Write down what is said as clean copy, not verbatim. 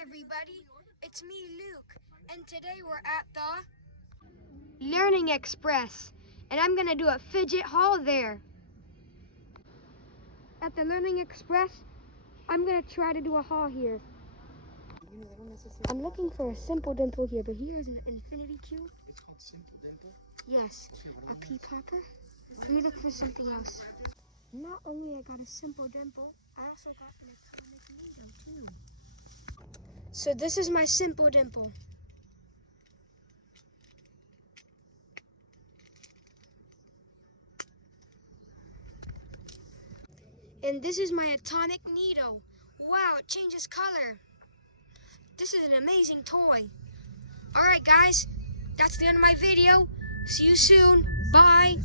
everybody, it's me, Luke, and today we're at the Learning Express, and I'm gonna do a fidget haul there. At the Learning Express, I'm gonna try to do a haul here. I'm looking for a simple dimple here, but here's an infinity cube. It's called simple dimple? Yes, a pea popper. Let me look for something else. Not only I got a simple dimple, I also got an atomic needle too. So this is my simple dimple. And this is my atomic needle. Wow, it changes color. This is an amazing toy. Alright guys, that's the end of my video. See you soon. Bye.